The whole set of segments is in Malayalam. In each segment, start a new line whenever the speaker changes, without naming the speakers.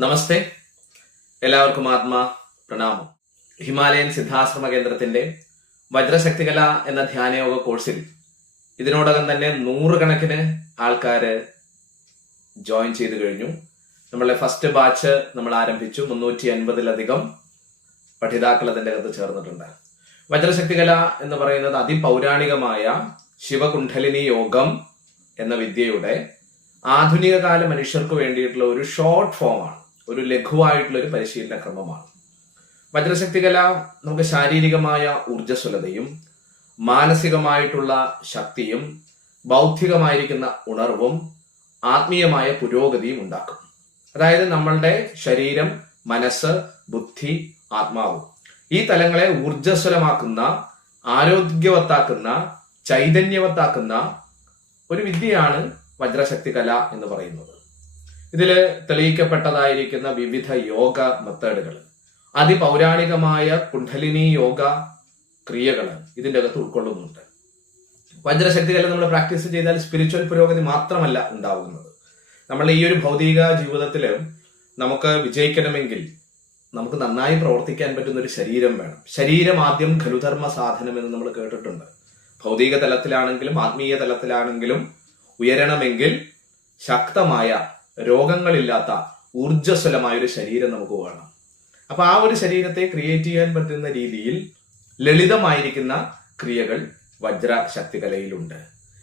നമസ്തേ. എല്ലാവർക്കും ആത്മാ പ്രണാമം. ഹിമാലയൻ സിദ്ധാശ്രമ കേന്ദ്രത്തിന്റെ വജ്രശക്തികല എന്ന ധ്യാനയോഗ കോഴ്സിൽ ഇതിനോടകം തന്നെ നൂറുകണക്കിന് ആൾക്കാര് ജോയിൻ ചെയ്തു കഴിഞ്ഞു. നമ്മളെ ഫസ്റ്റ് ബാച്ച് നമ്മൾ ആരംഭിച്ചു. മുന്നൂറ്റി അൻപതിലധികം പഠിതാക്കൾ അതിന്റെ അകത്ത് ചേർന്നിട്ടുണ്ട്. വജ്രശക്തികല എന്ന് പറയുന്നത് അതിപൗരാണികമായ ശിവകുണ്ഠലിനി യോഗം എന്ന വിദ്യയുടെ ആധുനിക കാല മനുഷ്യർക്ക് വേണ്ടിയിട്ടുള്ള ഒരു ഷോർട്ട് ഫോമാണ് ഒരു ലഘുവായിട്ടുള്ള ഒരു പരിശീലന ക്രമമാണ്. വജ്രശക്തി കല നമുക്ക് ശാരീരികമായ ഊർജസ്വലതയും മാനസികമായിട്ടുള്ള ശക്തിയും ബൗദ്ധികമായിരിക്കുന്ന ഉണർവും ആത്മീയമായ പുരോഗതിയും ഉണ്ടാക്കും. അതായത് നമ്മളുടെ ശരീരം മനസ്സ് ബുദ്ധി ആത്മാവ് ഈ തലങ്ങളെ ഊർജസ്വലമാക്കുന്ന ആരോഗ്യവത്താക്കുന്ന ചൈതന്യവത്താക്കുന്ന ഒരു വിദ്യയാണ് വജ്രശക്തി കല എന്ന് പറയുന്നത്. ഇതിൽ തെളിയിക്കപ്പെട്ടതായിരിക്കുന്ന വിവിധ യോഗ മെത്തേഡുകൾ. അതിപൗരാണികമായ കുണ്ഠലിനി യോഗ ക്രിയകൾ ഇതിന്റെ അകത്ത് ഉൾക്കൊള്ളുന്നുണ്ട്. വജ്രശക്തികളെ നമ്മൾ പ്രാക്ടീസ് ചെയ്താൽ സ്പിരിച്വൽ പുരോഗതി മാത്രമല്ല ഉണ്ടാവുന്നത്. നമ്മൾ ഈ ഒരു ഭൗതിക ജീവിതത്തിൽ നമുക്ക് വിജയിക്കണമെങ്കിൽ നമുക്ക് നന്നായി പ്രവർത്തിക്കാൻ പറ്റുന്ന ഒരു ശരീരം വേണം. ശരീരം ആദ്യം ഖലുധർമ്മ സാധനം എന്ന് നമ്മൾ കേട്ടിട്ടുണ്ട്. ഭൗതിക തലത്തിലാണെങ്കിലും ആത്മീയ തലത്തിലാണെങ്കിലും ഉയരണമെങ്കിൽ ശക്തമായ രോഗങ്ങളില്ലാത്ത ഊർജസ്വലമായ ഒരു ശരീരം നമുക്ക് വേണം. അപ്പൊ ആ ഒരു ശരീരത്തെ ക്രിയേറ്റ് ചെയ്യാൻ പറ്റുന്ന രീതിയിൽ ലളിതമായിരിക്കുന്ന ക്രിയകൾ വജ്ര ശക്തികലയിലുണ്ട്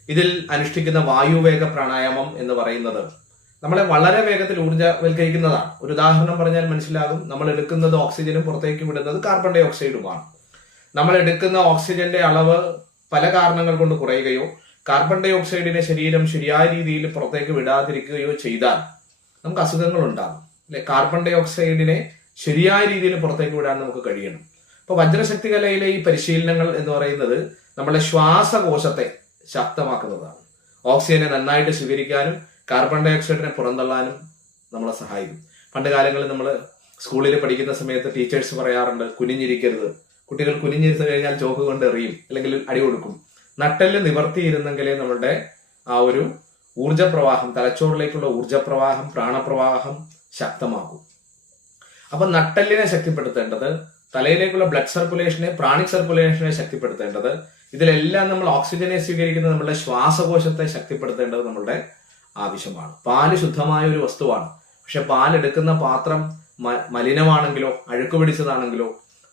ഇതിൽ അനുഷ്ഠിക്കുന്ന വായുവേഗ പ്രാണായാമം എന്ന് പറയുന്നത് നമ്മളെ വളരെ വേഗത്തിൽ ഊർജവൽക്കരിക്കുന്നതാണ്. ഒരു ഉദാഹരണം പറഞ്ഞാൽ മനസ്സിലാകും നമ്മൾ എടുക്കുന്നത് ഓക്സിജനും പുറത്തേക്ക് വിടുന്നത് കാർബൺ ഡൈ ഓക്സൈഡുമാണ് നമ്മൾ എടുക്കുന്ന ഓക്സിജന്റെ അളവ് പല കാരണങ്ങൾ കൊണ്ട് കുറയുകയോ കാർബൺ ഡൈ ഓക്സൈഡിനെ ശരീരം ശരിയായ രീതിയിൽ പുറത്തേക്ക് വിടാതിരിക്കുകയോ ചെയ്താൽ നമുക്ക് അസുഖങ്ങൾ ഉണ്ടാകും അല്ലെ? കാർബൺ ഡൈ ഓക്സൈഡിനെ ശരിയായ രീതിയിൽ പുറത്തേക്ക് വിടാൻ നമുക്ക് കഴിയണം. അപ്പൊ വജ്രശക്തി കലയിലെ ഈ പരിശീലനങ്ങൾ എന്ന് പറയുന്നത് നമ്മുടെ ശ്വാസകോശത്തെ ശക്തമാക്കുന്നതാണ്. ഓക്സിജനെ നന്നായിട്ട് സ്വീകരിക്കാനും കാർബൺ ഡൈ ഓക്സൈഡിനെ പുറന്തള്ളാനും നമ്മളെ സഹായിക്കും. പണ്ട് കാലങ്ങളിൽ നമ്മൾ സ്കൂളിൽ പഠിക്കുന്ന സമയത്ത് ടീച്ചേഴ്സ് പറയാറുണ്ട് കുനിഞ്ഞിരിക്കരുത്. കുട്ടികൾ കുനിഞ്ഞിരുന്ന് കഴിഞ്ഞാൽ ചോക്ക് കൊണ്ട് എറിയും അല്ലെങ്കിൽ അടി കൊടുക്കും. നട്ടെല്ല് നിവർത്തിയിരുന്നെങ്കിലേ നമ്മളുടെ ആ ഒരു ഊർജപ്രവാഹം തലച്ചോറിലേക്കുള്ള ഊർജപ്രവാഹം പ്രാണപ്രവാഹം ശക്തമാകും. അപ്പൊ നട്ടെല്ലിനെ ശക്തിപ്പെടുത്തേണ്ടത് തലയിലേക്കുള്ള ബ്ലഡ് സർക്കുലേഷനെ പ്രാണിക് സർക്കുലേഷനെ ശക്തിപ്പെടുത്തേണ്ടത് ഇതിലെല്ലാം നമ്മൾ ഓക്സിജനെ സ്വീകരിക്കുന്ന നമ്മുടെ ശ്വാസകോശത്തെ ശക്തിപ്പെടുത്തേണ്ടത് നമ്മളുടെ ആവശ്യമാണ്. പാൽ ശുദ്ധമായ ഒരു വസ്തുവാണ്. പക്ഷെ പാലെടുക്കുന്ന പാത്രം മലിനമാണെങ്കിലോ അഴുക്ക് പിടിച്ചതാണെങ്കിലോ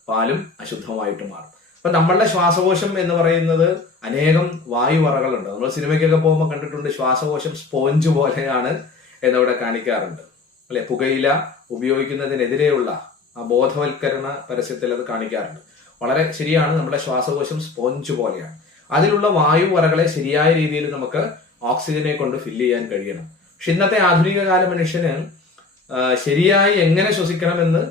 പാലും അശുദ്ധമായിട്ട് മാറും. അപ്പൊ നമ്മളുടെ ശ്വാസകോശം എന്ന് പറയുന്നത് അനേകം വായുവറകളുണ്ട്. നമ്മൾ സിനിമയ്ക്കൊക്കെ പോകുമ്പോൾ കണ്ടിട്ടുണ്ട് ശ്വാസകോശം സ്പോഞ്ച് പോലെയാണ് എന്നവിടെ കാണിക്കാറുണ്ട്. അല്ലെ? പുകയില ഉപയോഗിക്കുന്നതിനെതിരെയുള്ള ആ ബോധവൽക്കരണ പരസ്യത്തിൽ അത് കാണിക്കാറുണ്ട്. വളരെ ശരിയാണ് നമ്മുടെ ശ്വാസകോശം സ്പോഞ്ച് പോലെയാണ്. അതിലുള്ള വായുവറകളെ ശരിയായ രീതിയിൽ നമുക്ക് ഓക്സിജനെ കൊണ്ട് ഫില്ല് ചെയ്യാൻ കഴിയണം. പക്ഷെ ഇന്നത്തെ ആധുനിക കാല മനുഷ്യന് ശരിയായി എങ്ങനെ ശ്വസിക്കണമെന്ന്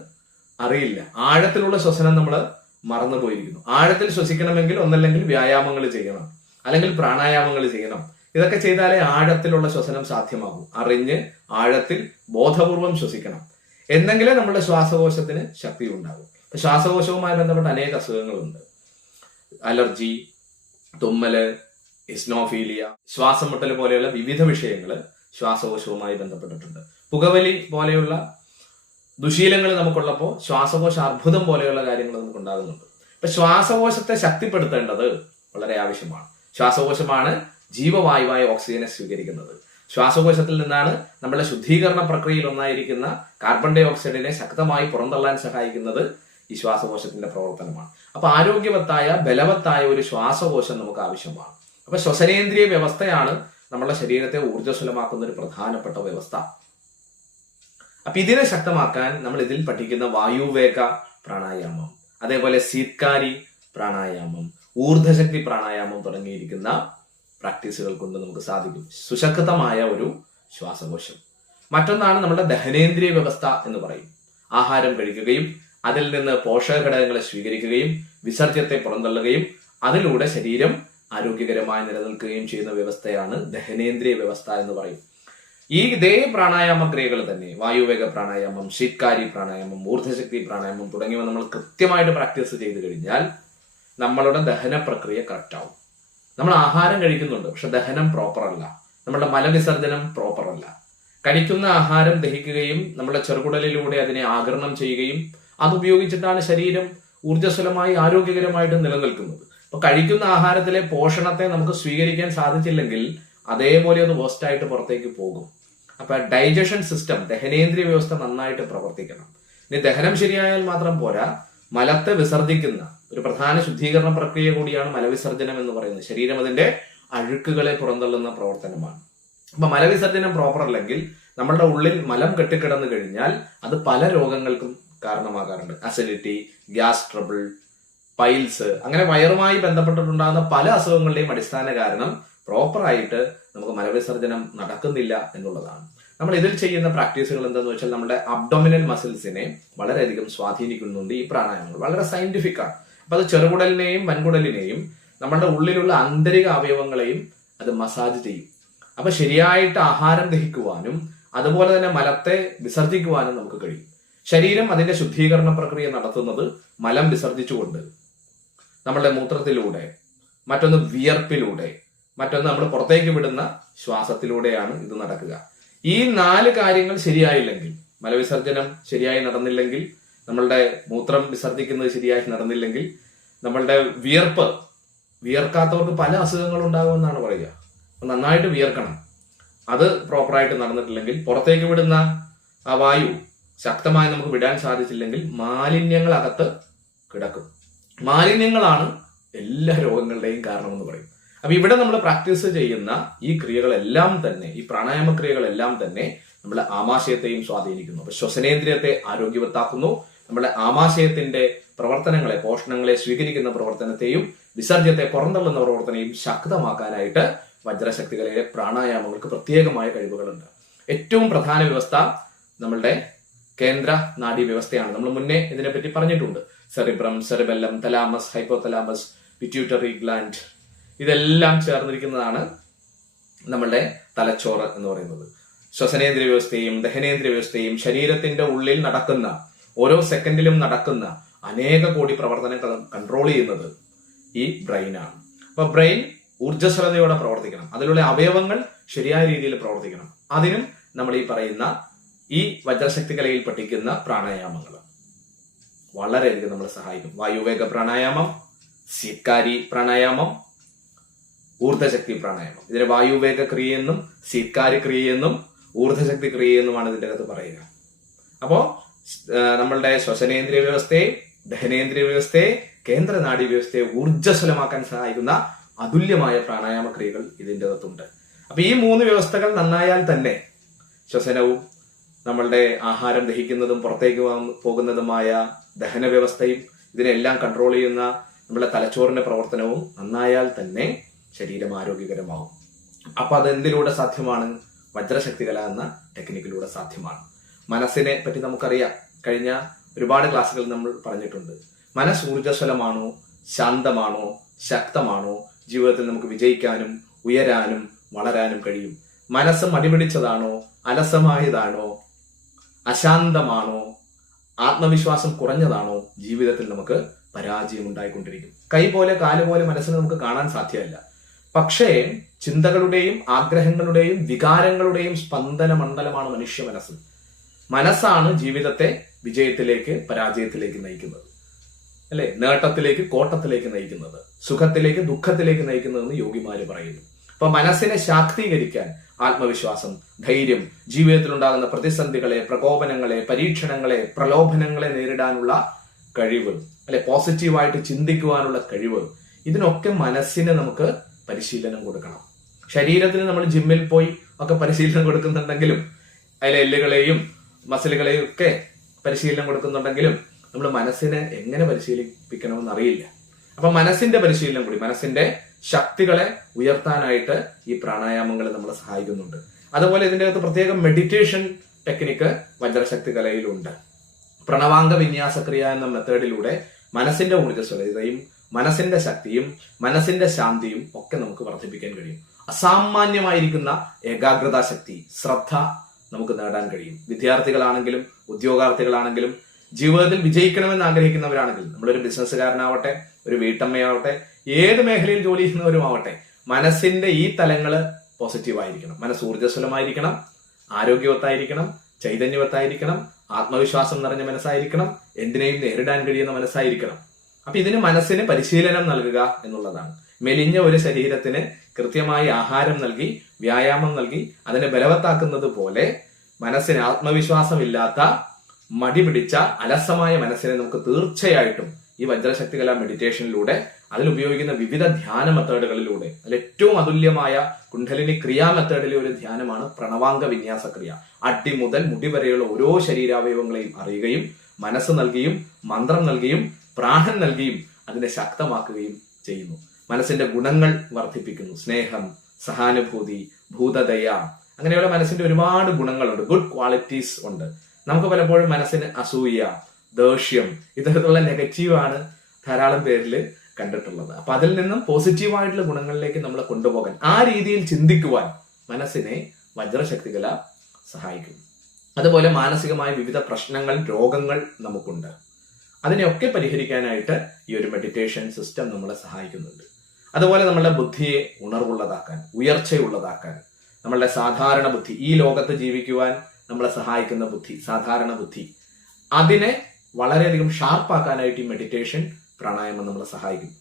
അറിയില്ല. ആഴത്തിലുള്ള ശ്വസനം നമ്മൾ മറന്നുപോയിരിക്കുന്നു. ആഴത്തിൽ ശ്വസിക്കണമെങ്കിൽ ഒന്നല്ലെങ്കിൽ വ്യായാമങ്ങൾ ചെയ്യണം. അല്ലെങ്കിൽ പ്രാണായാമങ്ങൾ ചെയ്യണം. ഇതൊക്കെ ചെയ്താലേ ആഴത്തിലുള്ള ശ്വസനം സാധ്യമാകൂ. അറിഞ്ഞ് ആഴത്തിൽ ബോധപൂർവം ശ്വസിക്കണം. എന്നെങ്കിലേ നമ്മുടെ ശ്വാസകോശത്തിന് ശക്തി ഉണ്ടാകും ശ്വാസകോശവുമായി ബന്ധപ്പെട്ട അനേക അസുഖങ്ങളുണ്ട്. അലർജി തുമ്മൽ ഇസ്നോഫീലിയ ശ്വാസം മുട്ടൽ പോലെയുള്ള വിവിധ വിഷയങ്ങൾ ശ്വാസകോശവുമായി ബന്ധപ്പെട്ടിട്ടുണ്ട്. പുകവലി പോലെയുള്ള ദുശീലങ്ങൾ നമുക്കുള്ളപ്പോൾ ശ്വാസകോശ അർബുദം പോലെയുള്ള കാര്യങ്ങൾ നമുക്ക് ഉണ്ടാകുന്നുണ്ട് ഇപ്പൊ ശ്വാസകോശത്തെ ശക്തിപ്പെടുത്തേണ്ടത് വളരെ ആവശ്യമാണ്. ശ്വാസകോശമാണ് ജീവവായുവായ ഓക്സിജനെ സ്വീകരിക്കുന്നത്. ശ്വാസകോശത്തിൽ നിന്നാണ് നമ്മുടെ ശുദ്ധീകരണ പ്രക്രിയയിൽ ഒന്നായിരിക്കുന്ന കാർബൺ ഡൈ ഓക്സൈഡിനെ ശക്തമായി പുറന്തള്ളാൻ സഹായിക്കുന്നത് ഈ ശ്വാസകോശത്തിന്റെ പ്രവർത്തനമാണ്. അപ്പൊ ആരോഗ്യവത്തായ ബലവത്തായ ഒരു ശ്വാസകോശം നമുക്ക് ആവശ്യമാണ്. അപ്പൊ ശ്വസനേന്ദ്രിയ വ്യവസ്ഥയാണ് നമ്മുടെ ശരീരത്തെ ഊർജസ്വലമാക്കുന്ന ഒരു പ്രധാനപ്പെട്ട വ്യവസ്ഥ. അപ്പൊ ഇതിനെ ശക്തമാക്കാൻ നമ്മൾ ഇതിൽ പഠിക്കുന്ന വായുവേഗ പ്രാണായാമം അതേപോലെ സീത്കാരി പ്രാണായാമം ഊർദ്ധശക്തി പ്രാണായാമം തുടങ്ങിയിരിക്കുന്ന പ്രാക്ടീസുകൾ കൊണ്ട് നമുക്ക് സാധിക്കും. സുശക്തമായ ഒരു ശ്വാസകോശം. മറ്റൊന്നാണ് നമ്മുടെ ദഹനേന്ദ്രിയ വ്യവസ്ഥ എന്ന് പറയും. ആഹാരം കഴിക്കുകയും അതിൽ നിന്ന് പോഷക ഘടകങ്ങളെ സ്വീകരിക്കുകയും വിസർജ്യത്തെ പുറന്തള്ളുകയും അതിലൂടെ ശരീരം ആരോഗ്യകരമായി നിലനിൽക്കുകയും ചെയ്യുന്ന വ്യവസ്ഥയാണ് ദഹനേന്ദ്രിയ വ്യവസ്ഥ എന്ന് പറയും. ഈ ഇതേ പ്രാണായാമ ക്രിയകൾ തന്നെ. വായുവേഗ പ്രാണായാമം ശീത്കാരി പ്രാണായാമം ഊർദ്ധശക്തി പ്രാണായാമം തുടങ്ങിയവ നമ്മൾ കൃത്യമായിട്ട് പ്രാക്ടീസ് ചെയ്ത് കഴിഞ്ഞാൽ നമ്മളുടെ ദഹന പ്രക്രിയ കറക്റ്റ് ആവും. നമ്മൾ ആഹാരം കഴിക്കുന്നുണ്ട് പക്ഷെ ദഹനം പ്രോപ്പർ അല്ല. നമ്മുടെ മലവിസർജനം പ്രോപ്പർ അല്ല. കഴിക്കുന്ന ആഹാരം ദഹിക്കുകയും നമ്മുടെ ചെറുകുടലിലൂടെ അതിനെ ആകരണം ചെയ്യുകയും അതുപയോഗിച്ചിട്ടാണ് ശരീരം ഊർജസ്വലമായി ആരോഗ്യകരമായിട്ട് നിലനിൽക്കുന്നത്. അപ്പൊ കഴിക്കുന്ന ആഹാരത്തിലെ പോഷണത്തെ നമുക്ക് സ്വീകരിക്കാൻ സാധിച്ചില്ലെങ്കിൽ അതേപോലെ അത് വേസ്റ്റായിട്ട് പുറത്തേക്ക് പോകും. അപ്പൊ ഡൈജഷൻ സിസ്റ്റം ദഹനേന്ദ്രിയ വ്യവസ്ഥ നന്നായിട്ട് പ്രവർത്തിക്കണം. ഇനി ദഹനം ശരിയായാൽ മാത്രം പോരാ മലത്തെ വിസർജിക്കുന്ന ഒരു പ്രധാന ശുദ്ധീകരണ പ്രക്രിയ കൂടിയാണ് മലവിസർജനം എന്ന് പറയുന്നത്. ശരീരം അതിന്റെ അഴുക്കുകളെ പുറന്തള്ളുന്ന പ്രവർത്തനമാണ്. അപ്പൊ മലവിസർജനം പ്രോപ്പർ അല്ലെങ്കിൽ നമ്മളുടെ ഉള്ളിൽ മലം കെട്ടിക്കിടന്നു കഴിഞ്ഞാൽ അത് പല രോഗങ്ങൾക്കും കാരണമാകാറുണ്ട്. അസിഡിറ്റി ഗ്യാസ് ട്രബിൾ പൈൽസ് അങ്ങനെ വയറുമായി ബന്ധപ്പെട്ടിട്ടുണ്ടാകുന്ന പല അസുഖങ്ങളുടെയും അടിസ്ഥാന കാരണം പ്രോപ്പറായിട്ട് നമുക്ക് മലവിസർജനം നടക്കുന്നില്ല എന്നുള്ളതാണ്. നമ്മൾ ഇതിൽ ചെയ്യുന്ന പ്രാക്ടീസുകൾ എന്താണെന്ന് വെച്ചാൽ നമ്മുടെ അബ്ഡോമിനൽ മസിൽസിനെ വളരെയധികം സ്വാധീനിക്കുന്നുണ്ട് ഈ പ്രാണായാമങ്ങൾ. വളരെ സയന്റിഫിക് ആണ്. അപ്പൊ അത് ചെറുകുടലിനെയും വൻകുടലിനെയും നമ്മുടെ ഉള്ളിലുള്ള ആന്തരിക അവയവങ്ങളെയും അത് മസാജ് ചെയ്യും. അപ്പൊ ശരിയായിട്ട് ആഹാരം ദഹിക്കുവാനും അതുപോലെ തന്നെ മലത്തെ വിസർജിക്കുവാനും നമുക്ക് കഴിയും. ശരീരം അതിന്റെ ശുദ്ധീകരണ പ്രക്രിയ നടത്തുന്നത് മലം വിസർജിച്ചുകൊണ്ട് നമ്മളുടെ മൂത്രത്തിലൂടെ മറ്റൊന്ന് വിയർപ്പിലൂടെ മറ്റൊന്ന് നമ്മൾ പുറത്തേക്ക് വിടുന്ന ശ്വാസത്തിലൂടെയാണ് ഇത് നടക്കുക. ഈ നാല് കാര്യങ്ങൾ ശരിയായില്ലെങ്കിൽ മലവിസർജനം ശരിയായി നടന്നില്ലെങ്കിൽ നമ്മളുടെ മൂത്രം വിസർജിക്കുന്നത് ശരിയായി നടന്നില്ലെങ്കിൽ നമ്മളുടെ വിയർപ്പ് വിയർക്കാത്തവർക്ക് പല അസുഖങ്ങളും ഉണ്ടാകുമെന്നാണ് പറയുക. അപ്പൊ നന്നായിട്ട് വിയർക്കണം. അത് പ്രോപ്പറായിട്ട് നടന്നിട്ടില്ലെങ്കിൽ പുറത്തേക്ക് വിടുന്ന ആ വായു ശക്തമായി നമുക്ക് വിടാൻ സാധിച്ചില്ലെങ്കിൽ മാലിന്യങ്ങൾ അകത്ത് കിടക്കും. മാലിന്യങ്ങളാണ് എല്ലാ രോഗങ്ങളുടെയും കാരണമെന്ന് പറയും. അപ്പൊ ഇവിടെ നമ്മൾ പ്രാക്ടീസ് ചെയ്യുന്ന ഈ ക്രിയകളെല്ലാം തന്നെ ഈ പ്രാണായാമ ക്രിയകളെല്ലാം തന്നെ നമ്മുടെ ആമാശയത്തെയും സ്വാധീനിക്കുന്നു. അപ്പൊ ശ്വസനേന്ദ്രിയത്തെ ആരോഗ്യവത്താക്കുന്നു. നമ്മുടെ ആമാശയത്തിന്റെ പ്രവർത്തനങ്ങളെ പോഷണങ്ങളെ സ്വീകരിക്കുന്ന പ്രവർത്തനത്തെയും വിസർജ്യത്തെ പുറന്തള്ളുന്ന പ്രവർത്തനയും ശക്തമാക്കാനായിട്ട് വജ്രശക്തികളിലെ പ്രാണായാമങ്ങൾക്ക് പ്രത്യേകമായ കഴിവുകളുണ്ട്. ഏറ്റവും പ്രധാന വ്യവസ്ഥ നമ്മളുടെ കേന്ദ്ര നാഡി വ്യവസ്ഥയാണ്. നമ്മൾ മുന്നേ ഇതിനെപ്പറ്റി പറഞ്ഞിട്ടുണ്ട്. Cerebrum cerebellum thalamus hypothalamus pituitary gland ഇതെല്ലാം ചേർന്നിരിക്കുന്നതാണ് നമ്മളുടെ തലച്ചോറ് എന്ന് പറയുന്നത്. ശ്വസനേന്ദ്രിയ വ്യവസ്ഥയും ദഹനേന്ദ്രിയ വ്യവസ്ഥയും ശരീരത്തിന്റെ ഉള്ളിൽ നടക്കുന്ന ഓരോ സെക്കൻഡിലും നടക്കുന്ന അനേക കോടി പ്രവർത്തനങ്ങൾ കൺട്രോൾ ചെയ്യുന്നത് ഈ ബ്രെയിനാണ് അപ്പൊ ബ്രെയിൻ ഊർജസ്വലതയോടെ പ്രവർത്തിക്കണം. അതിലുള്ള അവയവങ്ങൾ ശരിയായ രീതിയിൽ പ്രവർത്തിക്കണം. അതിനും നമ്മൾ ഈ പറയുന്ന ഈ വജ്രശക്തി കലയിൽ പഠിക്കുന്ന പ്രാണായാമങ്ങൾ വളരെയധികം നമ്മളെ സഹായിക്കും. വായുവേഗ പ്രാണായാമം സിക്കാരി പ്രാണായാമം ഊർദ്ധശക്തി പ്രാണായാമം. ഇതിനെ വായുവേഗ ക്രിയയെന്നും സീത്കാരി ക്രിയയെന്നും ഊർദ്ധശക്തി ക്രിയയെന്നുമാണ് ഇതിന്റെ അകത്ത് പറയുക. അപ്പോൾ നമ്മളുടെ ശ്വസനേന്ദ്രിയ വ്യവസ്ഥയെ ദഹനേന്ദ്രിയ വ്യവസ്ഥയെ കേന്ദ്ര നാഡീ വ്യവസ്ഥയെ ഊർജസ്വലമാക്കാൻ സഹായിക്കുന്ന അതുല്യമായ പ്രാണായാമ ക്രിയകൾ ഇതിന്റെ അകത്തുണ്ട്. അപ്പൊ ഈ മൂന്ന് വ്യവസ്ഥകൾ നന്നായാൽ തന്നെ ശ്വസനവും നമ്മളുടെ ആഹാരം ദഹിക്കുന്നതും പുറത്തേക്ക് പോകുന്നതുമായ ദഹന വ്യവസ്ഥയും ഇതിനെല്ലാം കൺട്രോൾ ചെയ്യുന്ന നമ്മുടെ തലച്ചോറിന്റെ പ്രവർത്തനവും നന്നായാൽ തന്നെ ശരീരം ആരോഗ്യകരമാവും അപ്പൊ അതെന്തിലൂടെ സാധ്യമാണ്? വജ്രശക്തികല എന്ന ടെക്നിക്കിലൂടെ സാധ്യമാണ്. മനസ്സിനെ പറ്റി നമുക്കറിയാം. കഴിഞ്ഞ ഒരുപാട് ക്ലാസ്സുകൾ നമ്മൾ പറഞ്ഞിട്ടുണ്ട്. മനസ്സ് ഊർജസ്വലമാണോ ശാന്തമാണോ? ശക്തമാണോ? ജീവിതത്തിൽ നമുക്ക് വിജയിക്കാനും ഉയരാനും വളരാനും കഴിയും. മനസ്സ് മടിപിടിച്ചതാണോ? അലസമായതാണോ അശാന്തമാണോ? ആത്മവിശ്വാസം കുറഞ്ഞതാണോ? ജീവിതത്തിൽ നമുക്ക് പരാജയം ഉണ്ടായിക്കൊണ്ടിരിക്കും കൈ പോലെ കാൽ പോലെ മനസ്സിന് നമുക്ക് കാണാൻ സാധ്യമല്ല. പക്ഷേ ചിന്തകളുടെയും ആഗ്രഹങ്ങളുടെയും വികാരങ്ങളുടെയും സ്പന്ദന മണ്ഡലമാണ് മനുഷ്യ മനസ്സ്. മനസ്സാണ് ജീവിതത്തെ വിജയത്തിലേക്ക് പരാജയത്തിലേക്ക് നയിക്കുന്നത്. അല്ലെ? നേട്ടത്തിലേക്ക് കോട്ടത്തിലേക്ക് നയിക്കുന്നത്. സുഖത്തിലേക്ക് ദുഃഖത്തിലേക്ക് നയിക്കുന്നതെന്ന് യോഗിമാര് പറയുന്നു. അപ്പൊ മനസ്സിനെ ശാക്തീകരിക്കാൻ ആത്മവിശ്വാസം ധൈര്യം ജീവിതത്തിലുണ്ടാകുന്ന പ്രതിസന്ധികളെ പ്രകോപനങ്ങളെ പരീക്ഷണങ്ങളെ പ്രലോഭനങ്ങളെ നേരിടാനുള്ള കഴിവ് അല്ലെ പോസിറ്റീവായിട്ട് ചിന്തിക്കുവാനുള്ള കഴിവ് ഇതിനൊക്കെ മനസ്സിനെ നമുക്ക് പരിശീലനം കൊടുക്കണം. ശരീരത്തിന് നമ്മൾ ജിമ്മിൽ പോയി ഒക്കെ പരിശീലനം കൊടുക്കുന്നുണ്ടെങ്കിലും അതിലെ എല്ലുകളെയും മസിലുകളെയും ഒക്കെ പരിശീലനം കൊടുക്കുന്നുണ്ടെങ്കിലും നമ്മൾ മനസ്സിനെ എങ്ങനെ പരിശീലിപ്പിക്കണമെന്ന് അറിയില്ല. അപ്പൊ മനസ്സിന്റെ പരിശീലനം കൂടി മനസ്സിന്റെ ശക്തികളെ ഉയർത്താനായിട്ട് ഈ പ്രാണായാമങ്ങൾ നമ്മളെ സഹായിക്കുന്നുണ്ട്. അതുപോലെ ഇതിന്റെ അകത്ത് പ്രത്യേകം മെഡിറ്റേഷൻ ടെക്നിക്ക് വജ്രശക്തി കലയിലുണ്ട് പ്രണവാംഗ വിന്യാസക്രിയ എന്ന മെത്തേഡിലൂടെ മനസ്സിന്റെ ഊർജസ്വലതയും മനസ്സിന്റെ ശക്തിയും മനസ്സിന്റെ ശാന്തിയും ഒക്കെ നമുക്ക് വർദ്ധിപ്പിക്കാൻ കഴിയും. അസാമാന്യമായിരിക്കുന്ന ഏകാഗ്രതാ ശക്തി ശ്രദ്ധ നമുക്ക് നേടാൻ കഴിയും. വിദ്യാർത്ഥികളാണെങ്കിലും ഉദ്യോഗാർത്ഥികളാണെങ്കിലും ജീവിതത്തിൽ വിജയിക്കണമെന്ന് ആഗ്രഹിക്കുന്നവരാണെങ്കിൽ നമ്മളൊരു ബിസിനസ്സുകാരനാവട്ടെ ഒരു വീട്ടമ്മയാവട്ടെ ഏത് മേഖലയിൽ ജോലി ചെയ്യുന്നവരുമാവട്ടെ മനസ്സിന്റെ ഈ തലങ്ങൾ പോസിറ്റീവായിരിക്കണം. മനസ്സ് ഊർജസ്വലമായിരിക്കണം ആരോഗ്യവത്തായിരിക്കണം ചൈതന്യവത്തായിരിക്കണം ആത്മവിശ്വാസം നിറഞ്ഞ മനസ്സായിരിക്കണം എന്തിനേയും നേരിടാൻ കഴിയുന്ന മനസ്സായിരിക്കണം. അപ്പൊ ഇതിന് മനസ്സിന് പരിശീലനം നൽകുക എന്നുള്ളതാണ്. മെലിഞ്ഞ ഒരു ശരീരത്തിന് കൃത്യമായി ആഹാരം നൽകി വ്യായാമം നൽകി അതിനെ ബലവത്താക്കുന്നത് പോലെ മനസ്സിന് ആത്മവിശ്വാസമില്ലാത്ത മടി പിടിച്ച അലസമായ മനസ്സിനെ നമുക്ക് തീർച്ചയായിട്ടും ഈ വജ്രശക്തികല മെഡിറ്റേഷനിലൂടെ അതിൽ ഉപയോഗിക്കുന്ന വിവിധ ധ്യാന മെത്തേഡുകളിലൂടെ അതിൽ ഏറ്റവും അതുല്യമായ കുണ്ഡലിനി ക്രിയാ മെത്തേഡിലെ ഒരു ധ്യാനമാണ് പ്രണവാംഗ വിന്യാസ ക്രിയ അടി മുതൽ മുടി വരെയുള്ള ഓരോ ശരീരാവയവങ്ങളെയും അറിയുകയും മനസ്സ് നൽകിയും മന്ത്രം നൽകിയും പ്രാണൻ നൽകിയും അതിനെ ശക്തമാക്കുകയും ചെയ്യുന്നു. മനസ്സിന്റെ ഗുണങ്ങൾ വർദ്ധിപ്പിക്കുന്നു. സ്നേഹം സഹാനുഭൂതി ഭൂതദയ അങ്ങനെയുള്ള മനസ്സിന്റെ ഒരുപാട് ഗുണങ്ങളുണ്ട്. ഗുഡ് ക്വാളിറ്റീസ് ഉണ്ട്. നമുക്ക് പലപ്പോഴും മനസ്സിന് അസൂയ ദേഷ്യം ഇത്തരത്തിലുള്ള നെഗറ്റീവാണ് ധാരാളം പേരിൽ കണ്ടിട്ടുള്ളത്. അപ്പൊ അതിൽ നിന്നും പോസിറ്റീവായിട്ടുള്ള ഗുണങ്ങളിലേക്ക് നമ്മളെ കൊണ്ടുപോകാൻ ആ രീതിയിൽ ചിന്തിക്കുവാൻ മനസ്സിനെ വജ്രശക്തികല സഹായിക്കും അതുപോലെ മാനസികമായ വിവിധ പ്രശ്നങ്ങൾ രോഗങ്ങൾ നമുക്കുണ്ട്. അതിനെയൊക്കെ പരിഹരിക്കാനായിട്ട് ഈ ഒരു മെഡിറ്റേഷൻ സിസ്റ്റം നമ്മളെ സഹായിക്കുന്നുണ്ട്. അതുപോലെ നമ്മളുടെ ബുദ്ധിയെ ഉണർവുള്ളതാക്കാൻ ഉയർച്ചയുള്ളതാക്കാൻ നമ്മളുടെ സാധാരണ ബുദ്ധി ഈ ലോകത്ത് ജീവിക്കുവാൻ നമ്മളെ സഹായിക്കുന്ന ബുദ്ധി സാധാരണ ബുദ്ധി അതിനെ വളരെയധികം ഷാർപ്പാക്കാനായിട്ട് ഈ മെഡിറ്റേഷൻ പ്രാണായാമം നമ്മളെ സഹായിക്കും.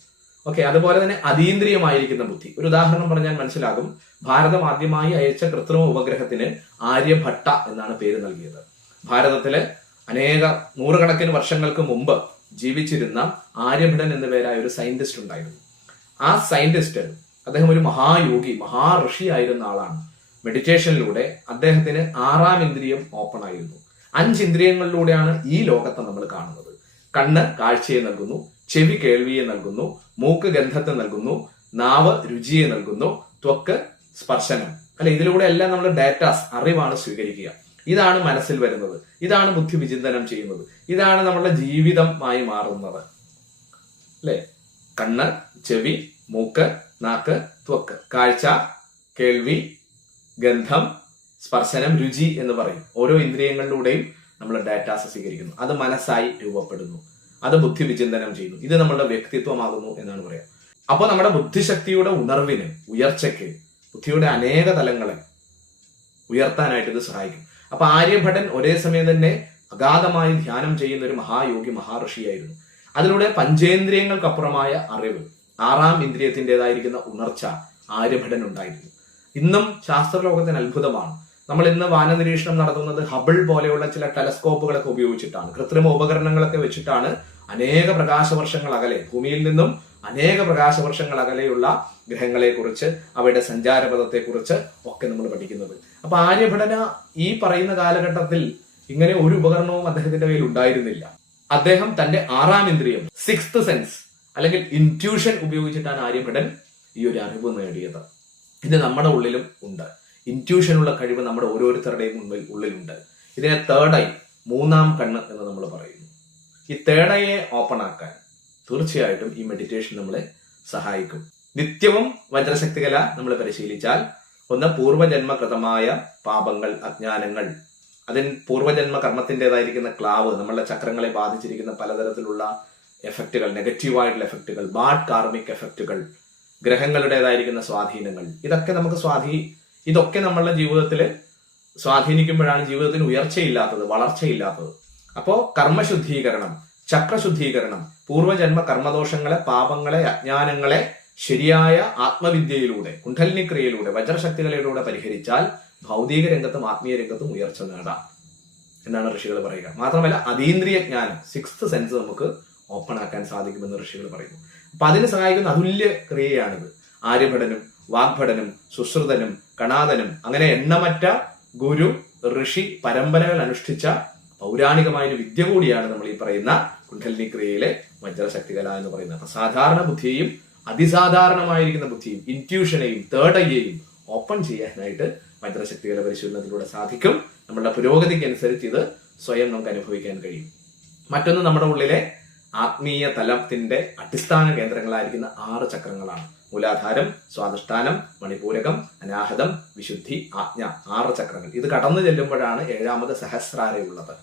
ഓക്കെ അതുപോലെ തന്നെ അതീന്ദ്രിയമായിരിക്കുന്ന ബുദ്ധി. ഒരു ഉദാഹരണം പറഞ്ഞാൽ മനസ്സിലാകും. ഭാരതം ആദ്യമായി അയച്ച കൃത്രിമ ഉപഗ്രഹത്തിന് ആര്യഭട്ട എന്നാണ് പേര് നൽകിയത്. ഭാരതത്തിലെ അനേക നൂറുകണക്കിന് വർഷങ്ങൾക്ക് മുമ്പ് ജീവിച്ചിരുന്ന ആര്യഭടൻ എന്ന പേരായ ഒരു സയന്റിസ്റ്റ് ഉണ്ടായിരുന്നു. ആ സയന്റിസ്റ്റ് അദ്ദേഹം ഒരു മഹായോഗി മഹാഋഷി ആയിരുന്ന ആളാണ്. മെഡിറ്റേഷനിലൂടെ അദ്ദേഹത്തിന് ആറാം ഇന്ദ്രിയം ഓപ്പൺ ആയിരുന്നു. അഞ്ച് ഇന്ദ്രിയങ്ങളിലൂടെയാണ് ഈ ലോകത്തെ നമ്മൾ കാണുന്നത്. കണ്ണ് കാഴ്ചയെ നൽകുന്നു ചെവി കേൾവിയെ നൽകുന്നു മൂക്ക് ഗന്ധത്തെ നൽകുന്നു നാവ് രുചിയെ നൽകുന്നു ത്വക്ക് സ്പർശനം. അല്ലെ ഇതിലൂടെ എല്ലാം നമ്മൾ ഡാറ്റാസ് അറിവാണ് സ്വീകരിക്കുക. ഇതാണ് മനസ്സിൽ വരുന്നത്. ഇതാണ് ബുദ്ധി വിചിന്തനം ചെയ്യുന്നത്. ഇതാണ് നമ്മളുടെ ജീവിതമായി മാറുന്നത്. അല്ലെ? കണ്ണ് ചെവി മൂക്ക് നാക്ക് ത്വക്ക്. കാഴ്ച കേൾവി ഗന്ധം സ്പർശനം രുചി എന്ന് പറയും. ഓരോ ഇന്ദ്രിയങ്ങളിലൂടെയും നമ്മൾ ഡാറ്റാസ് സ്വീകരിക്കുന്നു അത് മനസ്സായി രൂപപ്പെടുന്നു. അത് ബുദ്ധി വിചിന്തനം ചെയ്യുന്നു. ഇത് നമ്മളുടെ വ്യക്തിത്വമാകുന്നു എന്നാണ് പറയാം. അപ്പോൾ നമ്മുടെ ബുദ്ധിശക്തിയുടെ ഉണർവിന് ഉയർച്ചയ്ക്ക് ബുദ്ധിയുടെ അനേക തലങ്ങളെ ഉയർത്താനായിട്ട് ഇത് സഹായിക്കും. അപ്പൊ ആര്യഭടൻ ഒരേ സമയം തന്നെ അഗാധമായി ധ്യാനം ചെയ്യുന്ന ഒരു മഹായോഗി മഹാഋഷിയായിരുന്നു. അതിലൂടെ പഞ്ചേന്ദ്രിയങ്ങൾക്കപ്പുറമായ അറിവ് ആറാം ഇന്ദ്രിയത്തിന്റെതായിരിക്കുന്ന ഉണർച്ച ആര്യഭടൻ ഉണ്ടായിരുന്നു. ഇന്നും ശാസ്ത്രലോകത്തിന് അത്ഭുതമാണ്. നമ്മൾ ഇന്ന് വാനനിരീക്ഷണം നടത്തുന്നത് ഹബിൾ പോലെയുള്ള ചില ടെലസ്കോപ്പുകളൊക്കെ ഉപയോഗിച്ചിട്ടാണ്. കൃത്രിമ ഉപകരണങ്ങളൊക്കെ വെച്ചിട്ടാണ് അനേക പ്രകാശവർഷങ്ങൾ അകലെ ഭൂമിയിൽ നിന്നും അനേക പ്രകാശവർഷങ്ങൾ അകലെയുള്ള ഗ്രഹങ്ങളെ കുറിച്ച് അവയുടെ സഞ്ചാരപഥത്തെ കുറിച്ച് ഒക്കെ നമ്മൾ പഠിക്കുന്നത്. അപ്പൊ ആര്യഭടന ഈ പറയുന്ന കാലഘട്ടത്തിൽ ഇങ്ങനെ ഒരു ഉപകരണവും അദ്ദേഹത്തിന്റെ കയ്യിൽ ഉണ്ടായിരുന്നില്ല. അദ്ദേഹം തന്റെ ആറാം ഇന്ദ്രിയം സിക്സ്ത് സെൻസ് അല്ലെങ്കിൽ ഇന്റ്യൂഷൻ ഉപയോഗിച്ചിട്ടാണ് ആര്യഭടൻ ഈ ഒരു അറിവ് നേടിയത്. ഇത് നമ്മുടെ ഉള്ളിലും ഉണ്ട്. ഇന്റ്യൂഷനുള്ള കഴിവ് നമ്മുടെ ഓരോരുത്തരുടെയും ഉള്ളിൽ ഉള്ളിലുണ്ട്. ഇതിനെ തേർഡ് ഐ മൂന്നാം കണ്ണ് എന്ന് നമ്മൾ പറയുന്നു. ഈ തേർഡ് ഐയെ ഓപ്പൺ ആക്കാൻ തീർച്ചയായിട്ടും ഈ മെഡിറ്റേഷൻ നമ്മളെ സഹായിക്കും. നിത്യവും വജ്രശക്തികല നമ്മൾ പരിശീലിച്ചാൽ ഒന്ന് പൂർവജന്മകൃതമായ പാപങ്ങൾ അജ്ഞാനങ്ങൾ. അതിന് പൂർവജന്മ കർമ്മത്തിന്റെതായിരിക്കുന്ന ക്ലാവ് നമ്മളുടെ ചക്രങ്ങളെ ബാധിച്ചിരിക്കുന്ന പലതരത്തിലുള്ള എഫക്റ്റുകൾ നെഗറ്റീവായിട്ടുള്ള എഫക്റ്റുകൾ ബാഡ് കാർമിക് എഫക്റ്റുകൾ ഗ്രഹങ്ങളുടേതായിരിക്കുന്ന സ്വാധീനങ്ങൾ. ഇതൊക്കെ നമുക്ക് സ്വാധീ ഇതൊക്കെ നമ്മളുടെ ജീവിതത്തിൽ സ്വാധീനിക്കുമ്പോഴാണ് ജീവിതത്തിന് ഉയർച്ചയില്ലാത്തത് വളർച്ചയില്ലാത്തത്. അപ്പോൾ കർമ്മശുദ്ധീകരണം ചക്രശുദ്ധീകരണം പൂർവജന്മ കർമ്മദോഷങ്ങളെ പാപങ്ങളെ അജ്ഞാനങ്ങളെ ശരിയായ ആത്മവിദ്യയിലൂടെ കുണ്ഡലിനിക്രിയയിലൂടെ വജ്രശക്തികളിലൂടെ പരിഹരിച്ചാൽ ഭൗതിക രംഗത്തും ആത്മീയ രംഗത്തും ഉയർച്ച നേടാം. എന്നാണ് ഋഷികൾ പറയുക. മാത്രമല്ല അതീന്ദ്രിയ ജ്ഞാനം സിക്സ്ത് സെൻസ് നമുക്ക് ഓപ്പൺ ആക്കാൻ സാധിക്കുമെന്ന് ഋഷികൾ പറയുന്നു. അപ്പൊ അതിന് സഹായിക്കുന്ന അതുല്യ ക്രിയയാണിത്. ആര്യഭടനും വാഗ്ഭടനും സുശ്രുതനും കണാതനും അങ്ങനെ എണ്ണമറ്റ ഗുരു ഋഷി പരമ്പരകൾ അനുഷ്ഠിച്ച പൗരാണികമായ ഒരു വിദ്യ കൂടിയാണ് നമ്മൾ ഈ പറയുന്ന കുണ്ഡലിനി ക്രിയയിലെ വജ്രശക്തികല എന്ന് പറയുന്നത്. അപ്പൊ സാധാരണ ബുദ്ധിയെയും അതിസാധാരണമായിരിക്കുന്ന ബുദ്ധിയും ഇന്റ്യൂഷനെയും തേർഡ് ഐയെയും ഓപ്പൺ ചെയ്യാനായിട്ട് മൈത്രശക്തികളുടെ പരിശീലനത്തിലൂടെ സാധിക്കും. നമ്മളുടെ പുരോഗതിക്ക് അനുസരിച്ച് ഇത് സ്വയം നമുക്ക് അനുഭവിക്കാൻ കഴിയും. മറ്റൊന്ന് നമ്മുടെ ഉള്ളിലെ ആത്മീയ തലത്തിന്റെ അടിസ്ഥാന കേന്ദ്രങ്ങളായിരിക്കുന്ന ആറ് ചക്രങ്ങളാണ്. മൂലാധാരം സ്വാധിഷ്ഠാനം മണിപൂരകം അനാഹതം വിശുദ്ധി ആജ്ഞ ആറ് ചക്രങ്ങൾ. ഇത് കടന്നു ചെല്ലുമ്പോഴാണ് ഏഴാമത് സഹസ്രാരയുള്ളത്.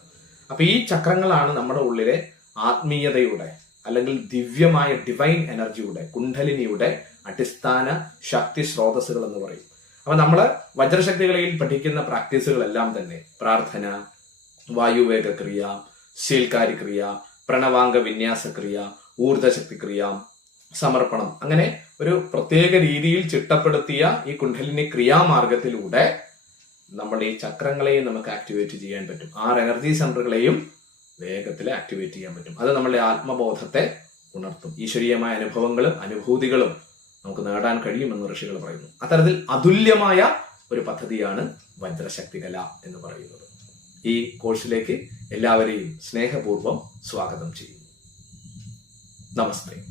അപ്പൊ ഈ ചക്രങ്ങളാണ് നമ്മുടെ ഉള്ളിലെ ആത്മീയതയുടെ അല്ലെങ്കിൽ ദിവ്യമായ ഡിവൈൻ എനർജിയുടെ കുണ്ഡലിനിയുടെ അടിസ്ഥാന ശക്തി സ്രോതസ്സുകൾ എന്ന് പറയും. അപ്പൊ നമ്മൾ വജ്രശക്തികളിൽ പഠിക്കുന്ന പ്രാക്ടീസുകളെല്ലാം തന്നെ പ്രാർത്ഥന വായുവേഗ ക്രിയ ക്രിയ പ്രണവാംഗ വിന്യാസക്രിയ ക്രിയ ഊർജശക്തി ക്രിയ സമർപ്പണം അങ്ങനെ ഒരു പ്രത്യേക രീതിയിൽ ചിട്ടപ്പെടുത്തിയ ഈ കുണ്ഡലിനി ക്രിയാമാർഗത്തിലൂടെ നമ്മുടെ ഈ ചക്രങ്ങളെയും നമുക്ക് ആക്ടിവേറ്റ് ചെയ്യാൻ പറ്റും. ആറ് എനർജി സെന്ററുകളെയും വേഗത്തിൽ ആക്ടിവേറ്റ് ചെയ്യാൻ പറ്റും. അത് നമ്മളുടെ ആത്മബോധത്തെ ഉണർത്തും. ഈശ്വരീയമായ അനുഭവങ്ങളും അനുഭൂതികളും നമുക്ക് നേടാൻ കഴിയുമെന്ന് ഋഷികൾ പറയുന്നു. അത്തരത്തിൽ അതുല്യമായ ഒരു പദ്ധതിയാണ് വജ്രശക്തി കല എന്ന് പറയുന്നത്. ഈ കോഴ്സിലേക്ക് എല്ലാവരെയും സ്നേഹപൂർവം സ്വാഗതം ചെയ്യുന്നു. നമസ്തേ.